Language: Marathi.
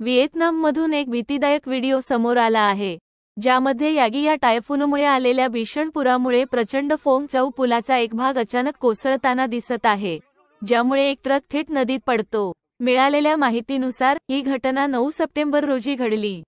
व्हिएतनाममधून एक भीतीदायक व्हिडिओ समोर आला आहे, ज्यामध्ये यागी या टायफूनमुळे आलेल्या भीषण पुरामुळे प्रचंड फोंग चौ पुलाचा एक भाग अचानक कोसळताना दिसत आहे, ज्यामुळे एक ट्रक थेट नदीत पडतो. मिळालेल्या माहितीनुसार, ही घटना 9 सप्टेंबर रोजी घडली.